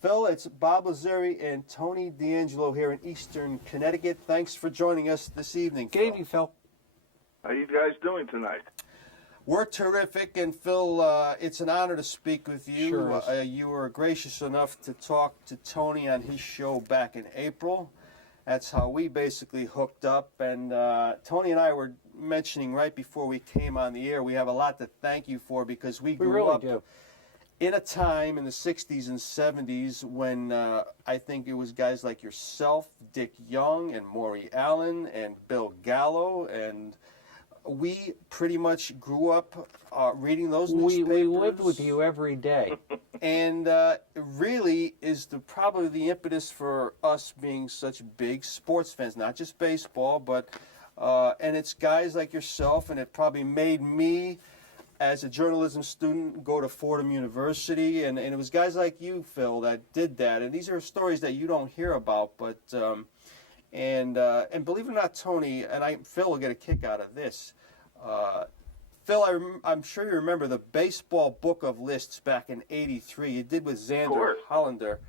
Phil, it's Bob Lazzari and Tony D'Angelo here in Eastern Connecticut. Thanks for joining us this evening, Good evening, Phil. How are you guys doing tonight? We're terrific, and Phil, it's an honor to speak with you. Sure You were gracious enough to talk to Tony on his show back in April. That's how we basically hooked up, and Tony and I were mentioning right before we came on the air, we have a lot to thank you for because we grew really up do. in a time in the 60s and 70s when I think it was guys like yourself, Dick Young, and Maury Allen, and Bill Gallo, and we pretty much grew up reading those newspapers. We lived with you every day. And it really is probably the impetus for us being such big sports fans, not just baseball, but and it's guys like yourself, and it probably made me, as a journalism student, go to Fordham University, and it was guys like you, Phil, that did that. And these are stories that you don't hear about, but and believe it or not, Tony, and Phil will get a kick out of this. Phil, I'm sure you remember the baseball book of lists back in '83. You did with Xander Hollander.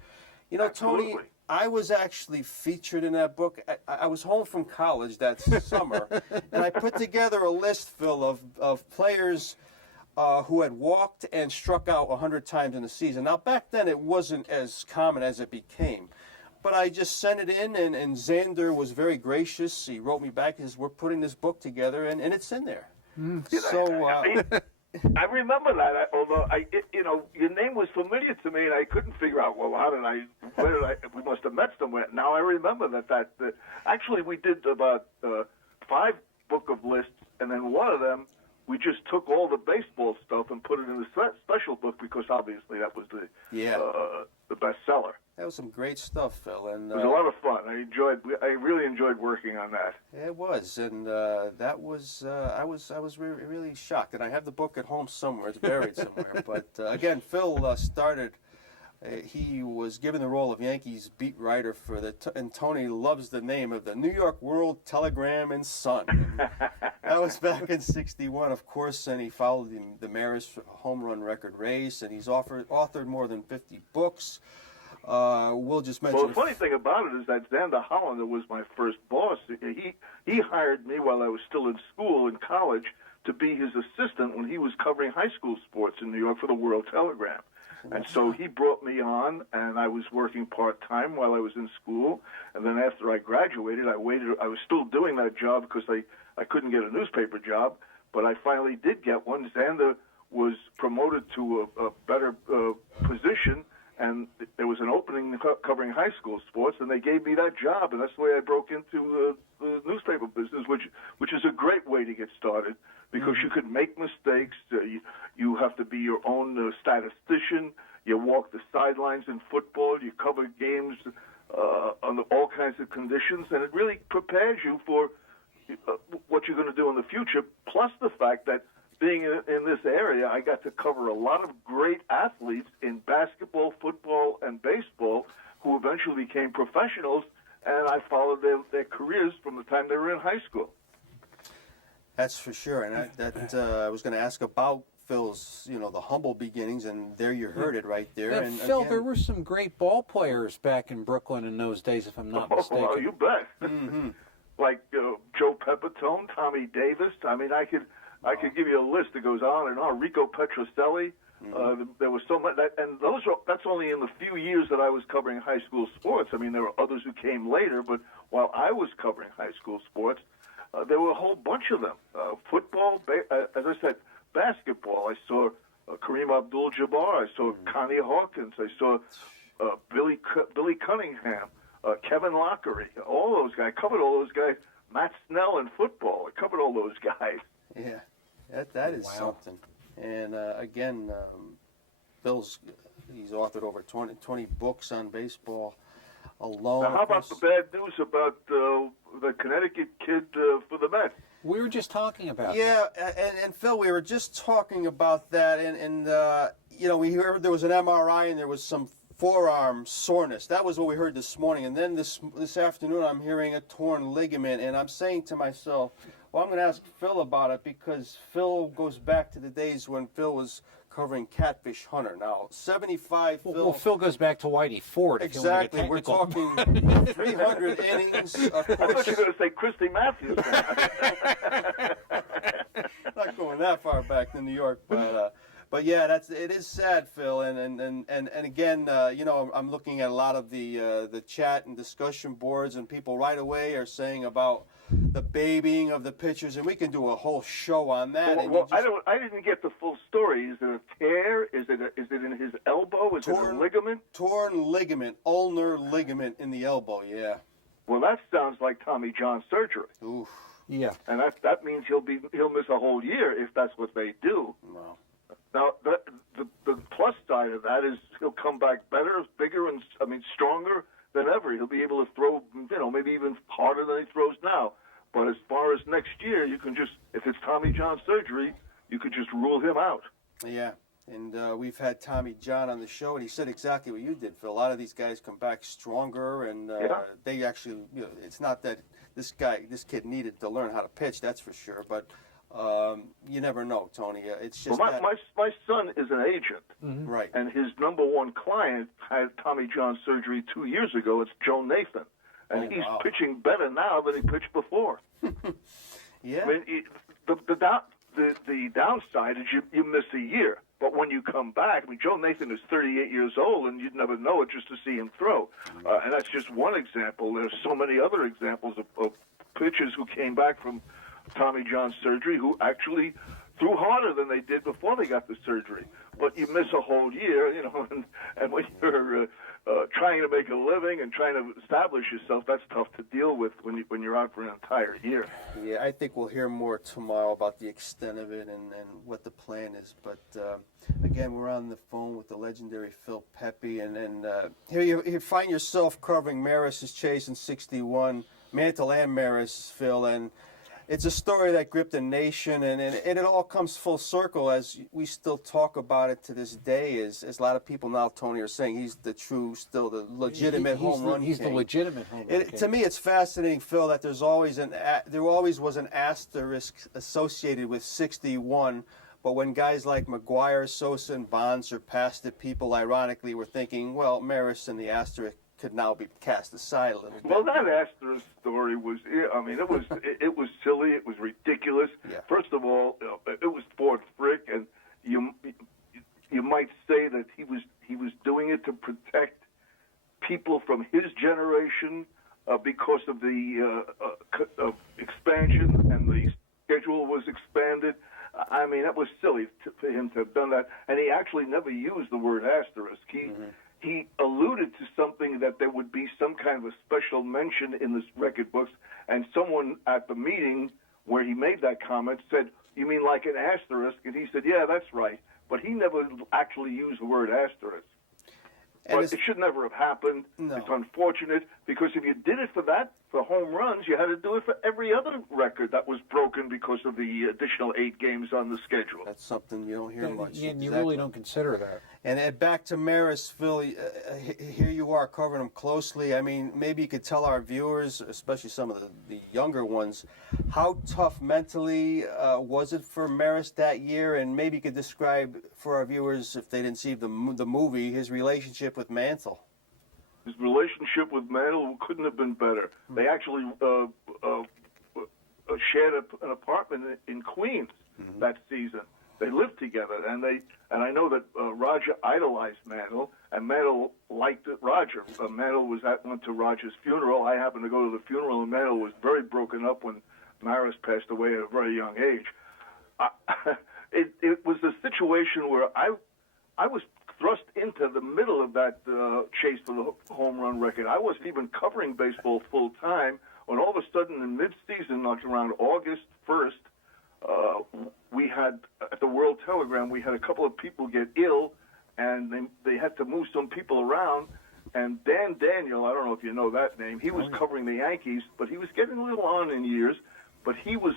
You know, Absolutely. Tony, I was actually featured in that book. I was home from college that summer, and I put together a list, Phil, of players who had walked and struck out 100 times in a season. Now, back then, it wasn't as common as it became. But I just sent it in, and Xander was very gracious. He wrote me back, he says, we're putting this book together, and it's in there. So I remember that. Although your name was familiar to me, and I couldn't figure out. Well, where did I? We must have met somewhere. Now I remember that actually we did about 5 book of lists, and then one of them we just took all the baseball stuff and put it in a special book because obviously that was the bestseller. That was some great stuff, Phil. And it was a lot of fun. I really enjoyed working on that. It was, and that was. I was really shocked, and I have the book at home somewhere. It's buried somewhere. But again, Phil started. He was given the role of Yankees beat writer for and Tony loves the name of the New York World Telegram and Sun. And that was back in '61, of course, and he followed the Maris home run record race, and he's authored more than 50 books. We'll just mention. Well, the funny thing about it is that Xander Hollander was my first boss. He hired me while I was still in school in college to be his assistant when he was covering high school sports in New York for the World Telegram. And so he brought me on, and I was working part-time while I was in school. And then after I graduated, I was still doing that job because I couldn't get a newspaper job, but I finally did get one. Xander was promoted to a better position, and there was an opening covering high school sports, and they gave me that job, and that's the way I broke into the newspaper business, which is a great way to get started because you could make mistakes. You have to be your own statistician. You walk the sidelines in football. You cover games under all kinds of conditions, and it really prepares you for what you're going to do in the future, plus the fact that being in this area, I got to cover a lot of great athletes in basketball, football, and baseball who eventually became professionals, and I followed their careers from the time they were in high school. That's for sure, and I was going to ask about Phil's, the humble beginnings, and there you heard it right there. Yeah, and Phil, again, there were some great ball players back in Brooklyn in those days, if I'm not mistaken. Oh, you bet. Mm-hmm. Like Joe Pepitone, Tommy Davis. I mean, I could give you a list that goes on and on. Rico Petrocelli. There was so much, and that's only in the few years that I was covering high school sports. I mean, there were others who came later, but while I was covering high school sports, there were a whole bunch of them. Football, as I said, basketball. I saw Kareem Abdul-Jabbar. I saw Connie Hawkins. I saw Billy Cunningham, Kevin Lockery. All those guys. I covered all those guys. Matt Snell in football. I covered all those guys. Yeah, that is something. And again, he's authored over 20 books on baseball alone. Now, how about the bad news about the Connecticut kid for the Mets? We were just talking about that. And Phil, we were just talking about that, and we heard there was an MRI and there was some forearm soreness. That was what we heard this morning. And then this afternoon, I'm hearing a torn ligament, and I'm saying to myself, well, I'm going to ask Phil about it because Phil goes back to the days when Phil was covering Catfish Hunter. Now, 75, Phil. Well, Phil goes back to Whitey Ford. If you wanna get Exactly. We're technical. talking 300 innings. Of I thought course, you were going to say Christy Matthews. not going that far back to New York, but yeah, it is sad, Phil. And again, you know, I'm looking at a lot of the chat and discussion boards, and people right away are saying about the babying of the pitchers, and we can do a whole show on that. Well, I didn't get the full story. Is it a tear? Is it in his elbow? Is it a ligament? Torn ligament, ulnar ligament in the elbow. Yeah. Well, that sounds like Tommy John surgery. Oof. Yeah. And that means he'll miss a whole year if that's what they do. Wow. Now, the plus side of that is he'll come back better, bigger, and stronger than ever. He'll be able to throw, you know, maybe even harder than he throws now. But as far as next year, you can just, if it's Tommy John surgery, you could just rule him out. Yeah. And we've had Tommy John on the show, and he said exactly what you did, Phil. A lot of these guys come back stronger, and they actually, you know, it's not that this kid needed to learn how to pitch, that's for sure. But you never know, Tony. It's just my son is an agent, right? And his number one client had Tommy John surgery 2 years ago. It's Joe Nathan, and he's pitching better now than he pitched before. Yeah. I mean, the downside is you miss a year, but when you come back, I mean, Joe Nathan is 38 years old, and you'd never know it just to see him throw. And that's just one example. There's so many other examples of pitchers who came back from Tommy John surgery who actually threw harder than they did before they got the surgery. But you miss a whole year, you know, and when you're trying to make a living and trying to establish yourself, that's tough to deal with when you're out for an entire year. Yeah, I think we'll hear more tomorrow about the extent of it and what the plan is. But again, we're on the phone with the legendary Phil Pepe, and here you find yourself covering Maris's chase in '61, Mantle and Maris, Phil, and it's a story that gripped a nation, and it all comes full circle as we still talk about it to this day. As a lot of people now, Tony, are saying he's the legitimate home run king. He's the legitimate home run king. To me, it's fascinating, Phil, that there always was an asterisk associated with '61. But when guys like McGuire, Sosa, and Bonds surpassed it, people ironically were thinking, well, Maris and the asterisk could now be cast aside a little bit. Well, that asterisk story was, I mean, it was silly, it was ridiculous. Yeah. First of all, it was Ford Frick, and you might say that he was doing it to protect people from his generation because of the expansion, and the schedule was expanded. I mean, it was silly for him to have done that, and he actually never used the word asterisk. He alluded to something that there would be some kind of a special mention in the record books, and someone at the meeting where he made that comment said, "You mean like an asterisk?" And he said, "Yeah, that's right." But he never actually used the word asterisk. But it should never have happened. No. It's unfortunate, because if you did it for home runs, you had to do it for every other record that was broken because of the additional 8 games on the schedule. That's something you don't hear much. You Exactly. really don't consider that. And back to Maris, Phil, here you are covering him closely. I mean, maybe you could tell our viewers, especially some of the younger ones, how tough mentally was it for Maris that year? And maybe you could describe for our viewers, if they didn't see the movie, his relationship with Mantle. His relationship with Mantle couldn't have been better. They actually shared an apartment in Queens that season. They lived together, and I know that Roger idolized Mantle, and Mantle liked Roger. Mantle went to Roger's funeral. I happened to go to the funeral, and Mantle was very broken up when Maris passed away at a very young age. It was a situation where I was thrust into the middle of that chase for the home run record. I wasn't even covering baseball full time when all of a sudden in mid-season, like around August 1st, we had, at the World Telegram, we had a couple of people get ill, and they had to move some people around. And Dan Daniel, I don't know if you know that name, he was covering the Yankees, but he was getting a little on in years, but he was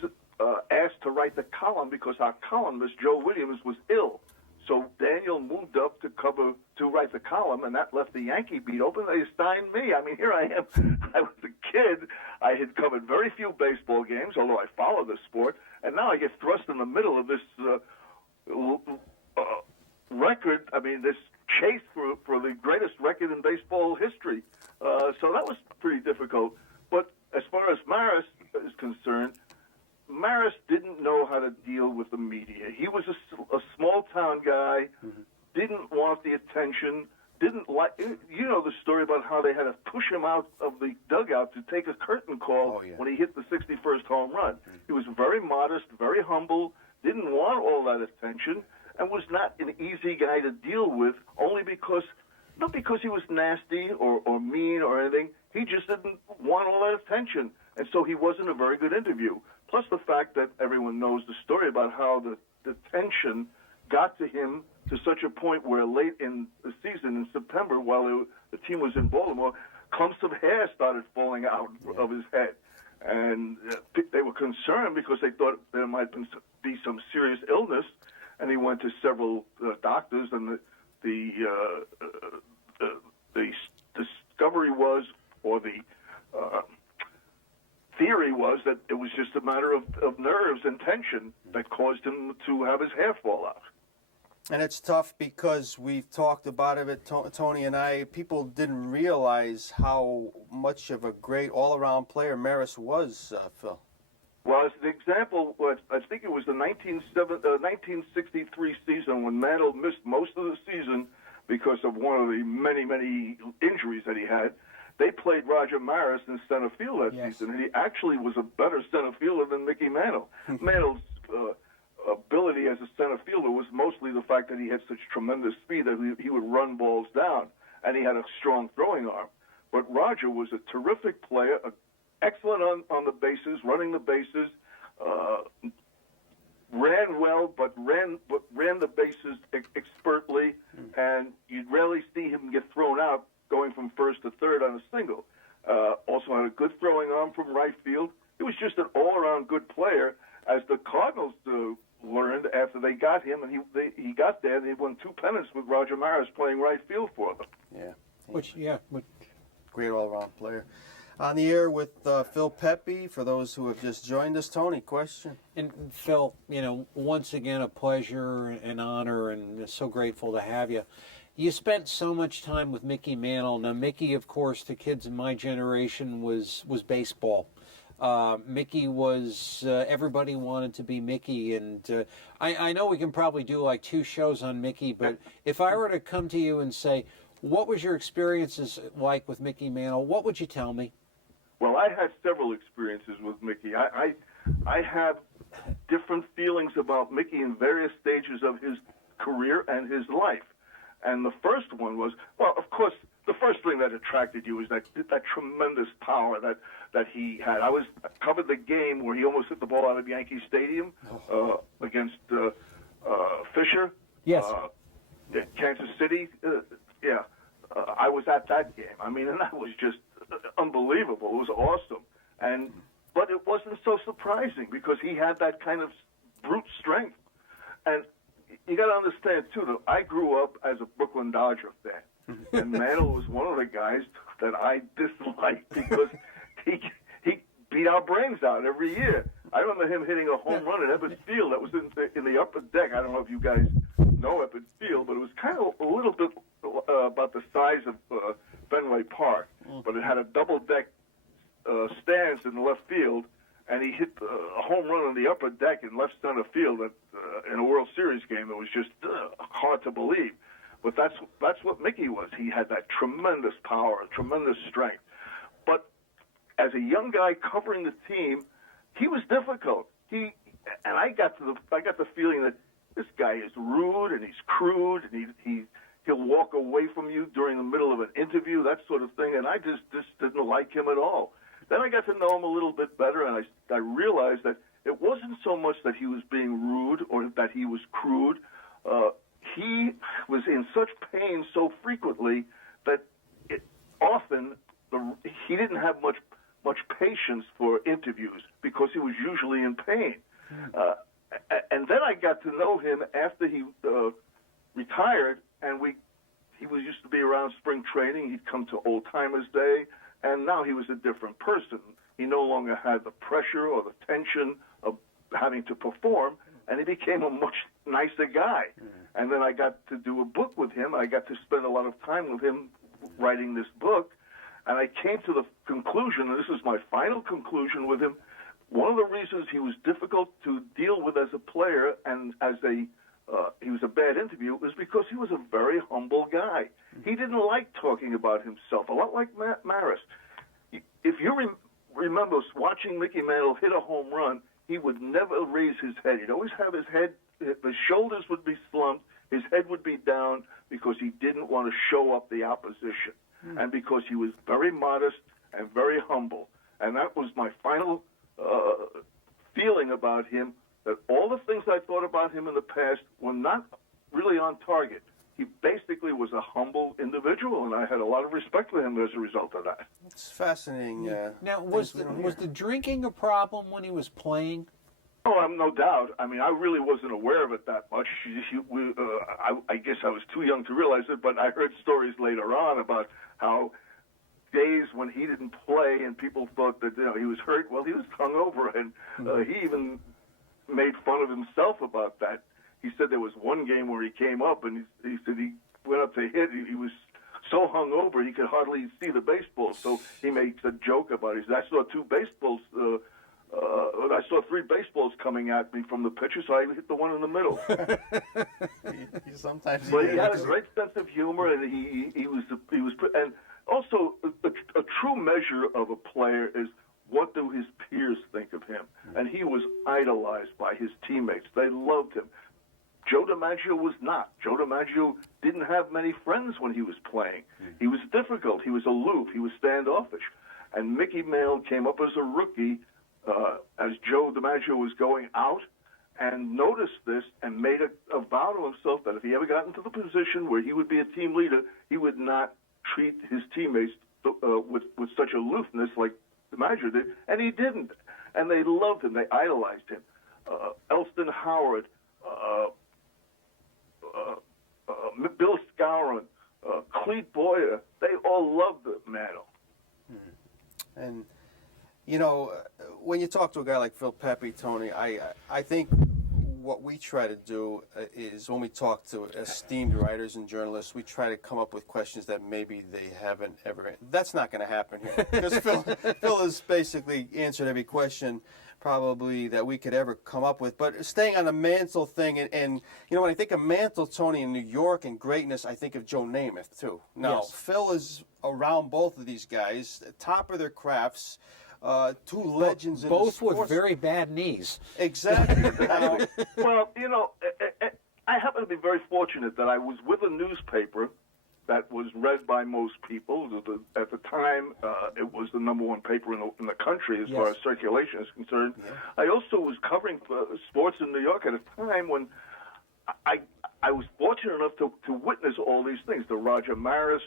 asked to write the column because our columnist, Joe Williams, was ill. So Daniel moved up to write the column, and that left the Yankee beat open. They assigned me. I mean, here I am. I was a kid. I had covered very few baseball games, although I follow the sport, and now I get thrust in the middle of this record, I mean, this chase for the greatest record in baseball history. So that was pretty difficult. But as far as Maris is concerned, Maris didn't know how to deal with the media. He was a small-town guy, didn't want the attention, didn't like, you know the story about how they had to push him out of the dugout to take a curtain call when he hit the 61st home run. He was very modest, very humble, didn't want all that attention, and was not an easy guy to deal with, only because, not because he was nasty or mean or anything, he just didn't want all that attention. And so he wasn't a very good interview. Plus the fact that everyone knows the story about how the tension got to him to such a point where late in the season, in September, while the team was in Baltimore, clumps of hair started falling out of his head. And they were concerned because they thought there might be some serious illness, and he went to several doctors, and the discovery was, or the theory was, that it was just a matter of nerves and tension that caused him to have his hair fall out. And it's tough because we've talked about it, Tony and I. People didn't realize how much of a great all-around player Maris was, Phil. Well, as an example, I think it was the 1963 season when Mantle missed most of the season because of one of the many, many injuries that he had. They played Roger Maris in center field that season, and he actually was a better center fielder than Mickey Mantle. Mantle's ability as a center fielder was mostly the fact that he had such tremendous speed that he would run balls down, and he had a strong throwing arm. But Roger was a terrific player, excellent on the bases, running the bases, ran well, but ran the bases expertly, and you'd rarely see him get thrown out going from first to third on a single. Also had a good throwing arm from right field. He was just an all-around good player, as the Cardinals learned after they got him, and he got there. They won 2 pennants with Roger Maris playing right field for them. Great all-around player. On the air with Phil Pepe, for those who have just joined us. Tony, question? And Phil, once again, a pleasure and honor, and so grateful to have you. You spent so much time with Mickey Mantle. Now, Mickey, of course, to kids in my generation, was baseball. Mickey was, everybody wanted to be Mickey, and I know we can probably do like 2 shows on Mickey, but if I were to come to you and say, what was your experiences like with Mickey Mantle, what would you tell me? Well, I had several experiences with Mickey. I have different feelings about Mickey in various stages of his career and his life. And the first one was, well, of course, the first thing that attracted you was that tremendous power that he had. I covered the game where he almost hit the ball out of Yankee Stadium against Fisher. Yes. Kansas City. I was at that game. I mean, and that was just unbelievable. It was awesome. But it wasn't so surprising because he had that kind of brute strength. And you got to understand, too, that I grew up as a Brooklyn Dodger fan. And Mantle was one of the guys that I disliked because he beat our brains out every year. I remember him hitting a home run at Ebbets Field that was in the upper deck. I don't know if you guys know Ebbets Field, but it was kind of a little bit about the size of Fenway Park. But it had a double-deck stands in the left field, and he hit a home run on the upper deck in left center field in a World Series game. It was just hard to believe. But that's what Mickey was. He had that tremendous power, tremendous strength. But as a young guy covering the team, he was difficult. And I got the feeling that this guy is rude and he's crude and he'll walk away from you during the middle of an interview, that sort of thing. And I just didn't like him at all. Then I got to know him a little bit better, and I realized that it wasn't so much that he was being rude or that he was crude. He was in such pain so frequently that often he didn't have much patience for interviews because he was usually in pain. And then I got to know him after he retired, and he used to be around spring training. He'd come to Old Timers Day, and now he was a different person. He no longer had the pressure or the tension of having to perform, and he became a much nicer guy. And then I got to do a book with him. I got to spend a lot of time with him writing this book. And I came to the conclusion, and this is my final conclusion with him, one of the reasons he was difficult to deal with as a player and as he was a bad interview was because he was a very humble guy. He didn't like talking about himself, a lot like Matt Maris. If you remember watching Mickey Mantle hit a home run, he would never raise his head. He'd always have his head, his shoulders would be slumped, his head would be down because he didn't want to show up the opposition. And because he was very modest and very humble. And that was my final feeling about him, that all the things I thought about him in the past were not really on target. He basically was a humble individual, and I had a lot of respect for him as a result of that. It's fascinating. Now, was the drinking a problem when he was playing? Oh, no doubt. I mean, I really wasn't aware of it that much. I guess I was too young to realize it, but I heard stories later on about how days when he didn't play and people thought that he was hurt. Well, he was hungover, and he even made fun of himself about that. He said there was one game where he came up and he said he went up to hit. He was so hungover he could hardly see the baseball. So he makes a joke about it. He said, I saw three baseballs coming at me from the pitcher, so I hit the one in the middle. Sometimes, but he had a great sense of humor, and he was, and also a true measure of a player is what do his peers think of him, and he was idolized by his teammates. They loved him. Joe DiMaggio was not. Joe DiMaggio didn't have many friends when he was playing. He was difficult. He was aloof. He was standoffish. And Mickey Mantle came up as a rookie as Joe DiMaggio was going out and noticed this and made a vow to himself that if he ever got into the position where he would be a team leader, he would not treat his teammates with such aloofness like DiMaggio did, and he didn't. And they loved him. They idolized him. Elston Howard, Bill Skowron, Clete Boyer, they all loved Mantle. And, when you talk to a guy like Phil Pepe, Tony, I think what we try to do is when we talk to esteemed writers and journalists, we try to come up with questions that maybe they haven't ever. That's not going to happen here because Phil has basically answered every question probably that we could ever come up with. But staying on the Mantle thing, and when I think of Mantle, Tony, in New York and greatness, I think of Joe Namath too. Now, Yes. Phil is around both of these guys, top of their crafts. Two legends in the Both sports. with very bad knees. Exactly. Now, Well, I happen to be very fortunate that I was with a newspaper that was read by most people. At the time, it was the number one paper in the country as far as circulation is concerned. Yeah. I also was covering sports in New York at a time when I was fortunate enough to witness all these things, the Roger Maris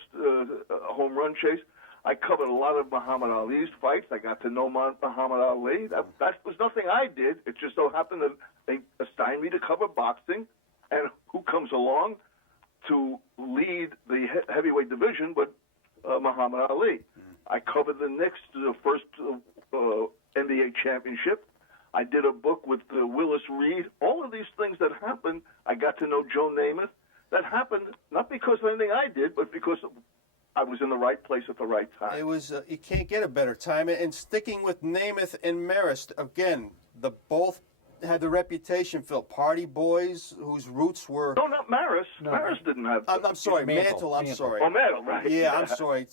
home run chase. I covered a lot of Muhammad Ali's fights. I got to know Muhammad Ali. That was nothing I did. It just so happened that they assigned me to cover boxing. And who comes along to lead the heavyweight division but Muhammad Ali? I covered the Knicks to the first NBA championship. I did a book with Willis Reed. All of these things that happened, I got to know Joe Namath. That happened not because of anything I did, but because I was in the right place at the right time. It was you can't get a better time. And sticking with Namath and Maris, again, both had the reputation, Phil, party boys whose roots were... No, not Maris. No. Maris didn't have... I'm sorry, Mantle. I'm sorry. Oh, Mantle, right. Yeah, I'm sorry.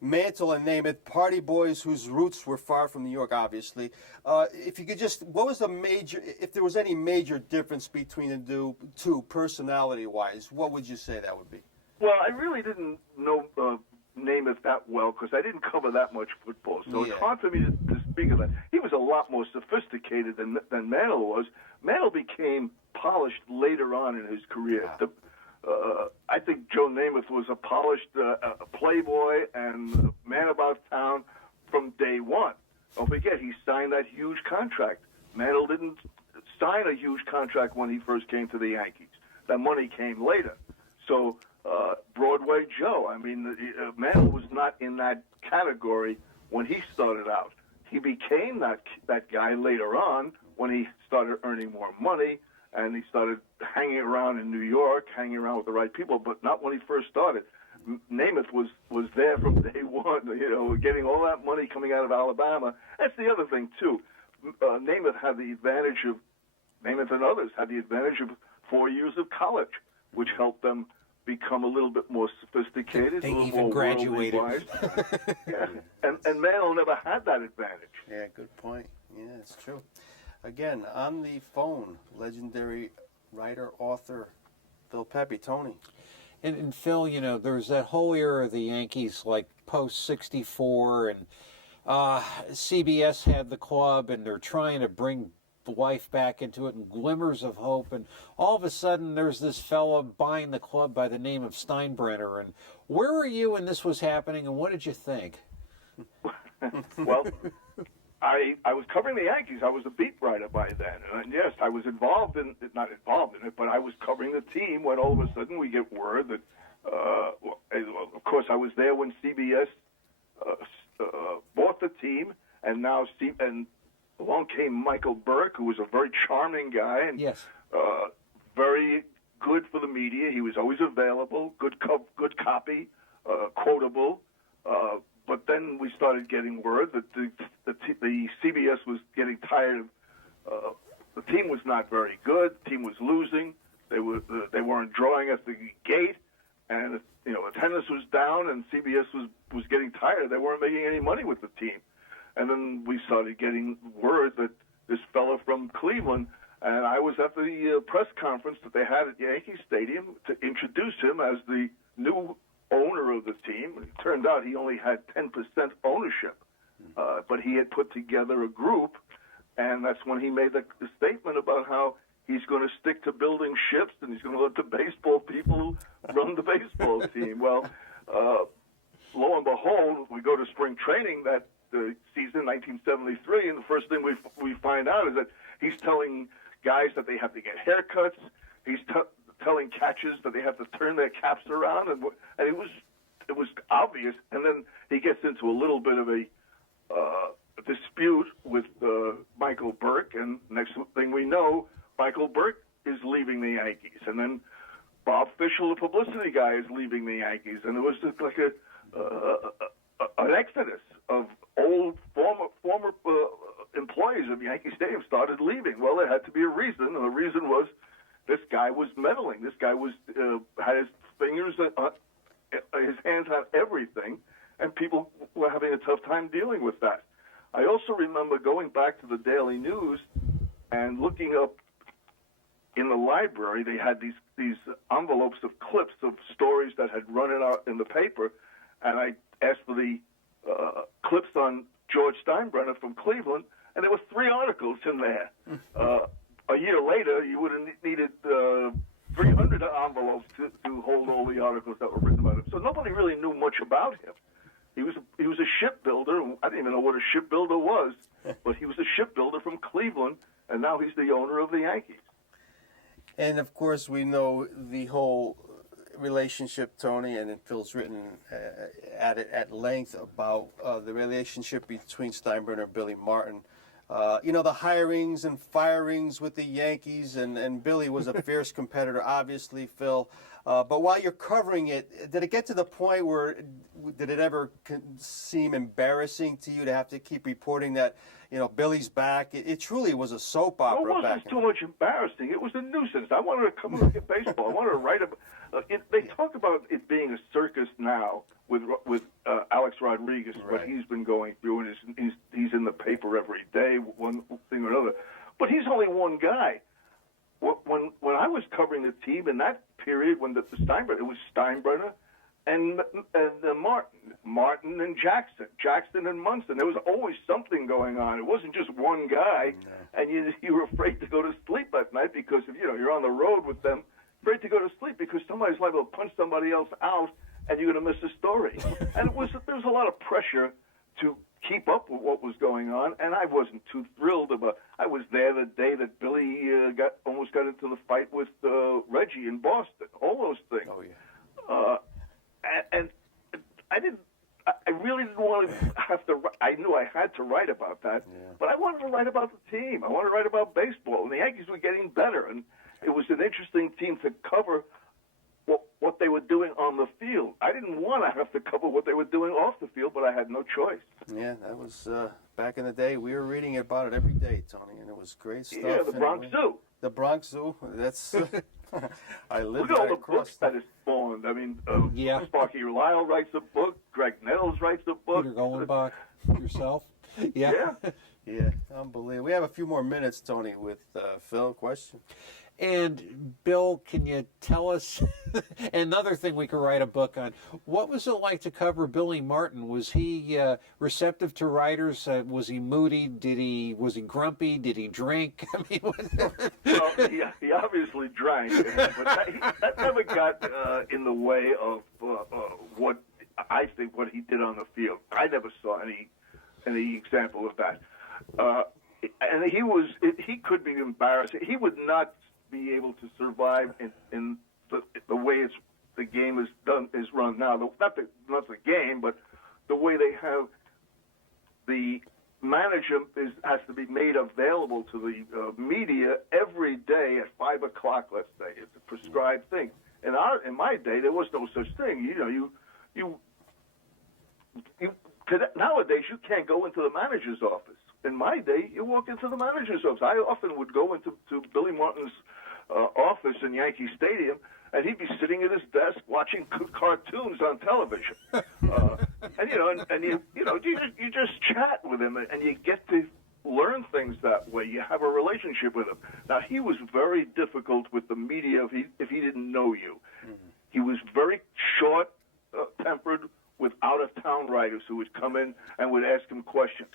Mantle and Namath, party boys whose roots were far from New York, obviously. If you could just... What was the major... If there was any major difference between the two, personality-wise, what would you say that would be? Well, I really didn't know Namath that well because I didn't cover that much football. So it's hard for me to speak of that. He was a lot more sophisticated than Mantle was. Mantle became polished later on in his career. I think Joe Namath was a polished playboy and man about town from day one. Don't forget, he signed that huge contract. Mantle didn't sign a huge contract when he first came to the Yankees. That money came later. So Broadway Joe, I mean, Mantle was not in that category when he started out. He became that guy later on when he started earning more money and he started hanging around in New York, hanging around with the right people, but not when he first started. Namath was there from day one, getting all that money coming out of Alabama. That's the other thing, too. Namath and others had the advantage of 4 years of college, which helped them become a little bit more sophisticated, They a little even more graduated. worldly wise. Yeah. And Mantle never had that advantage. Yeah, good point. Yeah, it's true. Again, on the phone, legendary writer, author, Phil Pepe. Tony. And Phil, there's that whole era of the Yankees, like post '64, and CBS had the club, and they're trying to bring life back into it, and glimmers of hope. And all of a sudden, there's this fella buying the club by the name of Steinbrenner. And where were you when this was happening, and what did you think? Well, I was covering the Yankees. I was a beat writer by then, and yes, I was not involved in it, but I was covering the team when all of a sudden we get word that, of course, I was there when CBS bought the team, and now and along came Michael Burke, who was a very charming guy and Yes. Very good for the media. He was always available, good copy, quotable. But then we started getting word that the CBS was getting tired of. The team was not very good. The team was losing. They weren't drawing at the gate, and attendance was down. And CBS was getting tired. They weren't making any money with the team. And then we started getting word that this fella from Cleveland, and I was at the press conference that they had at Yankee Stadium to introduce him as the new owner of the team. It turned out he only had 10% ownership, but he had put together a group, and that's when he made the statement about how he's going to stick to building ships and he's going to let the baseball people run the baseball team. Well, lo and behold, we go to spring training that season, 1973, and the first thing we find out is that he's telling guys that they have to get haircuts. He's telling catchers that they have to turn their caps around, and it was obvious. And then he gets into a little bit of a dispute with Michael Burke, and next thing we know, Michael Burke is leaving the Yankees, and then Bob Fischel, the publicity guy, is leaving the Yankees, and it was just like an exodus of old former employees of Yankee Stadium started leaving. Well, there had to be a reason, and the reason was this guy was meddling. This guy was had his fingers, his hands on everything, and people were having a tough time dealing with that. I also remember going back to the Daily News and looking up in the library. They had these envelopes of clips of stories that had run in the paper, and I asked for the clips on George Steinbrenner from Cleveland, and there were 3 articles in there. A year later, you would have needed 300 envelopes to hold all the articles that were written about him. So nobody really knew much about him. He was a shipbuilder. I didn't even know what a shipbuilder was, but he was a shipbuilder from Cleveland, and now he's the owner of the Yankees. And of course, we know the whole relationship, Tony, and Phil's written at length about the relationship between Steinbrenner and Billy Martin. The hirings and firings with the Yankees, and Billy was a fierce competitor, obviously, Phil. But while you're covering it, did it get to the point where, did it ever seem embarrassing to you to have to keep reporting that, Billy's back? It truly was a soap opera. It wasn't too much embarrassing. It was a nuisance. I wanted to come and look at baseball. I wanted to write about it. They talk about it being a circus now with Alex Rodriguez, right. What he's been going through, and he's in the paper every day, one thing or another. But he's only one guy. When I was covering the team in that period, when the Steinbrenner, it was Steinbrenner and Martin and Jackson and Munson. There was always something going on. It wasn't just one guy, and you were afraid to go to sleep at night because if you're on the road with them, afraid to go to sleep because somebody's liable to punch somebody else out, and you're going to miss a story. And there was a lot of pressure to keep up with what was going on, and I wasn't too thrilled about. I was there the day that Billy almost got into the fight with Reggie in Boston. All those things. Oh yeah. And I really didn't want to have to. I knew I had to write about that, but I wanted to write about the team. I wanted to write about baseball, and the Yankees were getting better. And it was an interesting team to cover what they were doing on the field. I didn't want to have to cover what they were doing off the field, but I had no choice. Yeah, that was back in the day. We were reading about it every day, Tony, and it was great stuff. Yeah, the Bronx Zoo. The Bronx Zoo. That's I lived Look at all right the across books that is spawned. I mean, Yeah. Sparky Lyle writes a book. Greg Nettles writes a book. Peter Golenbach, yourself. Yeah. Yeah. Yeah, unbelievable. We have a few more minutes, Tony, with Phil. Question. And Bill, can you tell us another thing we could write a book on? What was it like to cover Billy Martin? Was he receptive to writers? Was he moody? Was he grumpy? Did he drink? I mean, Well, he obviously drank, but that never got in the way of what I think what he did on the field. I never saw any example of that. And he could be embarrassed. He would not be able to survive in the way the game is run now. Not the game, but the way they have the manager has to be made available to the media every day at 5 o'clock. Let's say it's a prescribed thing. In my day, there was no such thing. Nowadays you can't go into the manager's office. In my day, you walk into the manager's office. I often would go into Billy Martin's office in Yankee Stadium, and he'd be sitting at his desk watching cartoons on television. And you just chat with him, and you get to learn things that way. You have a relationship with him. Now, he was very difficult with the media if he didn't know you. Mm-hmm. He was very short-tempered with out-of-town writers who would come in and would ask him questions.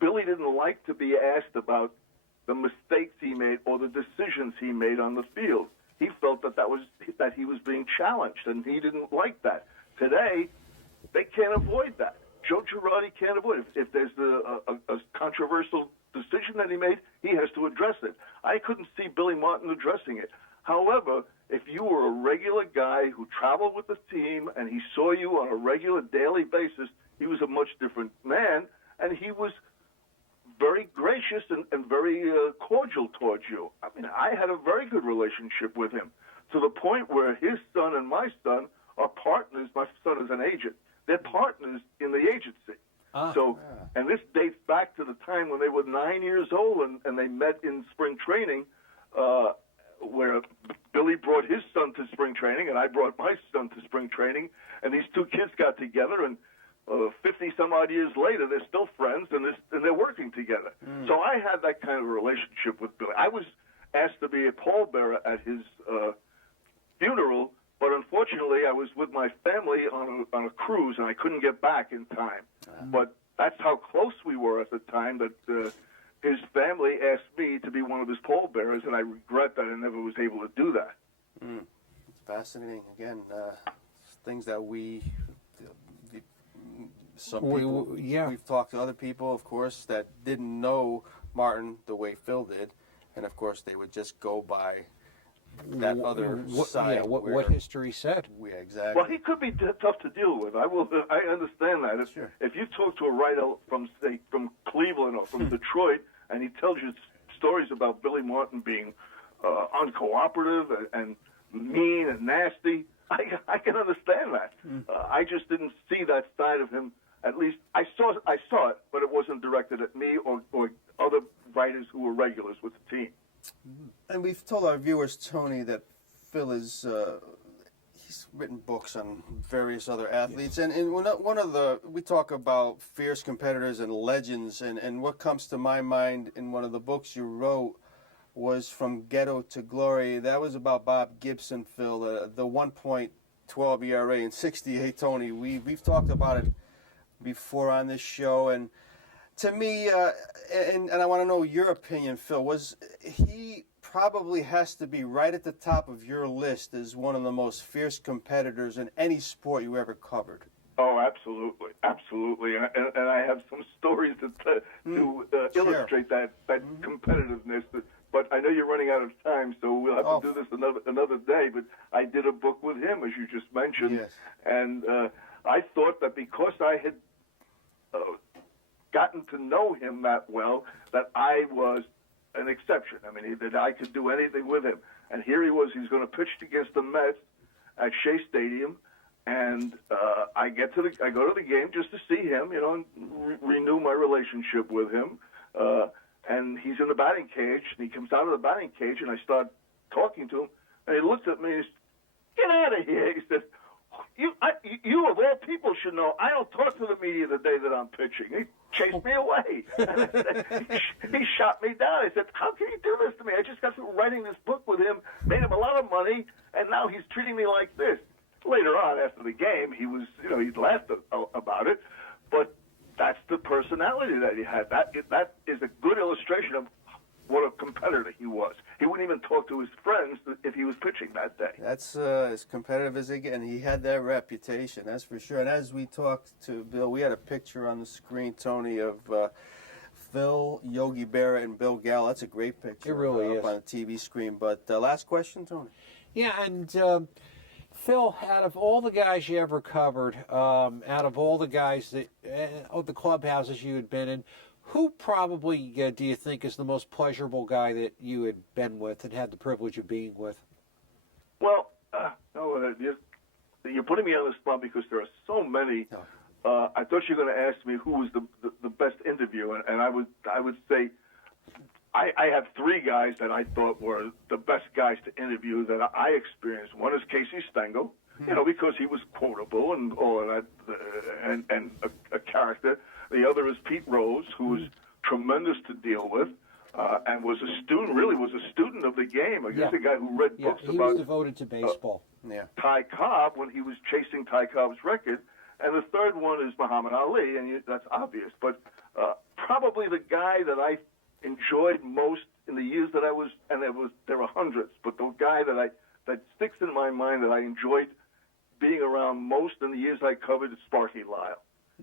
Billy didn't like to be asked about the mistakes he made or the decisions he made on the field. He felt that he was being challenged, and he didn't like that. Today, they can't avoid that. Joe Girardi can't avoid it. If there's a controversial decision that he made, he has to address it. I couldn't see Billy Martin addressing it. However, if you were a regular guy who traveled with the team and he saw you on a regular daily basis, he was a much different man, and he was very gracious and very cordial towards you. I mean, I had a very good relationship with him, to the point where his son and my son are partners. My son is an agent. They're partners in the agency. And this dates back to the time when they were 9 years old and they met in spring training, where Billy brought his son to spring training and I brought my son to spring training, and these two kids got together, and 50-some-odd years later, they're still friends, and they're working together. Mm. So I had that kind of relationship with Billy. I was asked to be a pallbearer at his funeral, but unfortunately, I was with my family on a cruise, and I couldn't get back in time. But that's how close we were at the time that his family asked me to be one of his pallbearers, and I regret that I never was able to do that. Mm. It's fascinating. Again, things that we've talked to other people, of course, that didn't know Martin the way Phil did, and of course they would just go by that other side. Yeah, what history said. Yeah, exactly. Well, he could be tough to deal with. I understand that. Sure. If you talk to a writer from Cleveland or from Detroit, and he tells you stories about Billy Martin being uncooperative and mean and nasty, I can understand that. I just didn't see that side of him. At least I saw it, but it wasn't directed at me or other writers who were regulars with the team. And we've told our viewers, Tony, that Phil is he's written books on various other athletes, yes. And one of we talk about fierce competitors and legends, and what comes to my mind in one of the books you wrote was From Ghetto to Glory. That was about Bob Gibson, Phil, the 1.12 ERA and 68, Tony. We've talked about it before on this show, and to me, and I want to know your opinion, Phil, was he probably has to be right at the top of your list as one of the most fierce competitors in any sport you ever covered? Oh, absolutely, absolutely, and I have some stories to illustrate that competitiveness. But I know you're running out of time, so we'll have to do this another day. But I did a book with him, as you just mentioned, yes. And I thought that because I had gotten to know him that well, that I was an exception. I mean, that I could do anything with him. And here he was. He's going to pitch against the Mets at Shea Stadium, and I go to the game just to see him, and renew my relationship with him. And he's in the batting cage, and he comes out of the batting cage, and I start talking to him, and he looks at me and he says, "Get out of here!" He says, "You of all people should know. I don't talk to the media the day that I'm pitching." He chased me away. And I said, he shot me down. I said, "How can you do this to me? I just got through writing this book with him, made him a lot of money, and now he's treating me like this." Later on, after the game, he was, he laughed about it, but that's the personality that he had. That is a good illustration of what a competitor he was. He wouldn't even talk to his friends if he was pitching that day. That's as competitive as they get, and he had that reputation, that's for sure. And as we talked to Bill, we had a picture on the screen, Tony, of Phil, Yogi Berra, and Bill Gallo. That's a great picture. It really is. On the TV screen. But last question, Tony. Yeah, and Phil, out of all the guys you ever covered, out of all the guys that, the clubhouses you had been in, who probably do you think is the most pleasurable guy that you had been with and had the privilege of being with? Well, you're putting me on the spot because there are so many. I thought you were going to ask me who was the best interview, and I would say I have three guys that I thought were the best guys to interview that I experienced. One is Casey Stengel, because he was quotable and all of that, and a character. The other is Pete Rose, who was tremendous to deal with, and was a student of the game. I guess a guy who read books he about. was devoted to baseball. Ty Cobb when he was chasing Ty Cobb's record, and the third one is Muhammad Ali, and that's obvious. But probably the guy that I enjoyed most in the years that I was, and there were hundreds, but the guy that sticks in my mind that I enjoyed being around most in the years I covered is Sparky Lyle.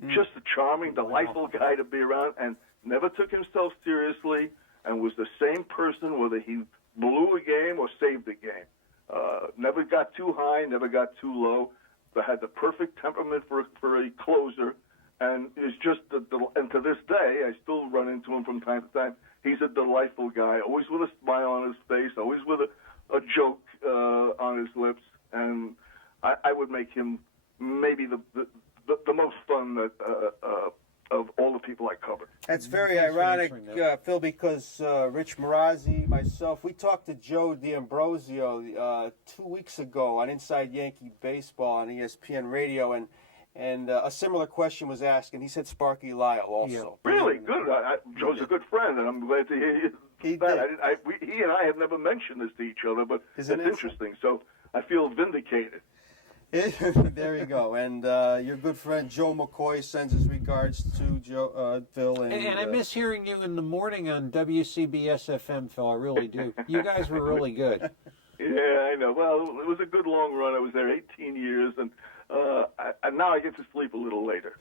Just a charming, delightful guy to be around, and never took himself seriously, and was the same person whether he blew a game or saved a game. Never got too high, never got too low. But had the perfect temperament for a closer, and is just and to this day I still run into him from time to time. He's a delightful guy, always with a smile on his face, always with a joke on his lips, and I would make him maybe the most fun of all the people I covered. That's very ironic, Phil, because Rich Marazzi, myself, we talked to Joe D'Ambrosio 2 weeks ago on Inside Yankee Baseball on ESPN Radio, and a similar question was asked, and he said Sparky Lyle also. Yeah. Really? Good. Joe's a good friend, and I'm glad to hear you. He and I have never mentioned this to each other, but it's interesting, so I feel vindicated. There you go. And your good friend Joe McCoy sends his regards to Phil. And I miss hearing you in the morning on WCBS-FM, Phil. I really do. You guys were really good. Yeah, I know. Well, it was a good long run. I was there 18 years, and now I get to sleep a little later.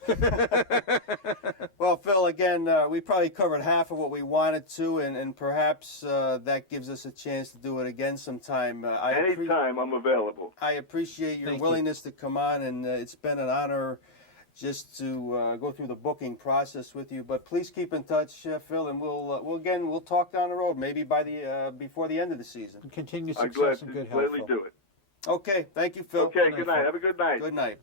Well, Phil, again, we probably covered half of what we wanted to, and perhaps that gives us a chance to do it again sometime. Anytime, I'm available. I appreciate your willingness to come on, and it's been an honor just to go through the booking process with you. But please keep in touch, Phil, and we'll talk down the road, maybe before the end of the season. Continue success and good health. I'm glad to do it. Okay, thank you, Phil. Okay, good night. Have a good night. Good night.